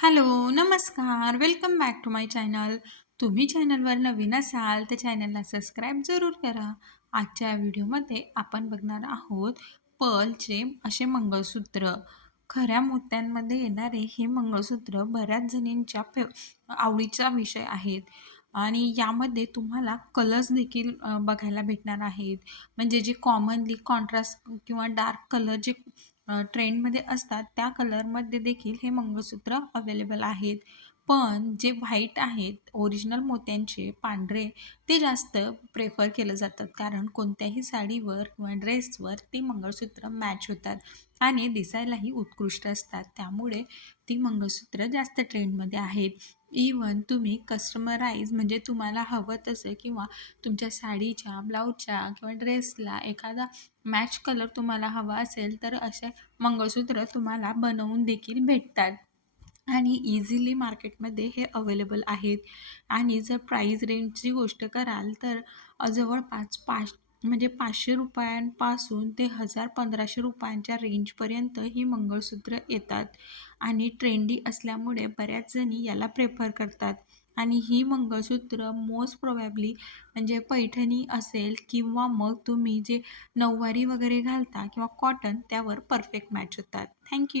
Hello, नमस्कार. Welcome back to my channel. तुम्ही चॅनलवर नवीन असाल तर चॅनलला सबस्क्राईब जरूर करा. आजच्या व्हिडिओमध्ये आपण बघणार आहोत पर्लचे असे मंगळसूत्र. खऱ्या मोत्यांमध्ये येणारे हे मंगळसूत्र बऱ्याच जणींच्या फे आवडीचा विषय आहेत आणि यामध्ये तुम्हाला कलर्स देखील बघायला भेटणार आहेत. म्हणजे जे कॉमनली कॉन्ट्रास्ट किंवा डार्क कलर जे ट्रेंडमध्ये असतात त्या कलरमध्ये देखील हे मंगळसूत्र अवेलेबल आहेत. पण जे व्हाईट आहेत ओरिजिनल मोत्यांचे पांढरे ते जास्त प्रेफर केलं जातात. कारण कोणत्याही साडीवर किंवा ड्रेसवर ते मंगळसूत्र मॅच होतात आणि दिसायलाही उत्कृष्ट असतात. त्यामुळे ती मंगळसूत्र जास्त ट्रेंडमध्ये आहेत. इव्हन तुम्ही कस्टमराईज म्हणजे तुम्हाला हवं तसं किंवा तुमच्या साडीच्या, ब्लाऊजच्या किंवा ड्रेसला एखादा मॅच कलर तुम्हाला हवा असेल तर असे मंगळसूत्र तुम्हाला बनवून देखील भेटतात आणि इझिली मार्केटमध्ये हे अवेलेबल आहेत. आणि जर प्राईज रेंजची गोष्ट कराल तर जवळपास पाच म्हणजे पाचशे रुपयांपासून ते हजार पंधराशे रुपयांच्या रेंजपर्यंत ही मंगळसूत्र येतात. आणि ट्रेंडी असल्यामुळे बऱ्याच जणी याला प्रेफर करतात. आणि ही मंगळसूत्र मोस्ट प्रोबॅबली म्हणजे पैठणी असेल किंवा मग तुम्ही जे नऊवारी वगैरे घालता किंवा कॉटन त्यावर परफेक्ट मॅच होतात. थँक्यू